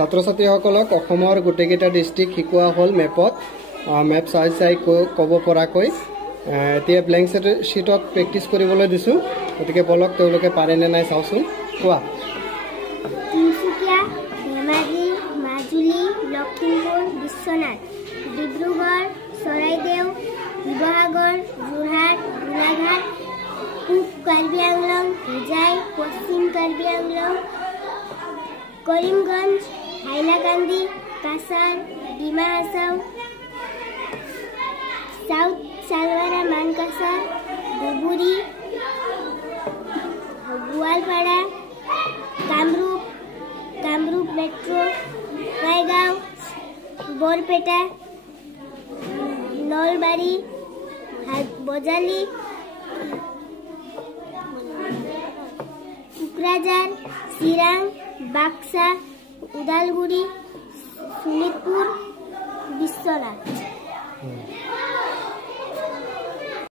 ছাত্ৰ ছাত্ৰীসকলক অসমৰ গোটেইকেইটা ডিষ্ট্ৰিক্ট শিকোৱা হ'ল মেপত মেপ চাই চাই ক'ব পৰাকৈ এতিয়া ব্লেংক শ্বীটত প্ৰেক্টিছ কৰিবলৈ দিছোঁ গতিকে বলক তেওঁলোকে পাৰেনে নাই চাওঁচোন কোৱা তিনিচুকীয়া ধেমাজি মাজুলী লখিমপুৰ বিশ্বনাথ ডিব্ৰুগড় চৰাইদেউ শিৱসাগৰ যোৰহাট গোলাঘাট পূব কাৰ্বি আংলং হোজাই পশ্চিম কাৰ্বি আংলং কৰিমগঞ্জ হাইলাকান্দি কাছাৰ ডিমা হাছাও সাউথ সালৱাৰা মানকাছাৰ ধুবুৰী গোৱালপাৰা কামৰূপ মেট্ৰ' ৰায়গাঁও বৰপেটা নলবাৰী বজালী কোকৰাঝাৰ চিৰাং বাক্সা ওদালগুৰি শোণিতপুৰ বিশ্বনাথ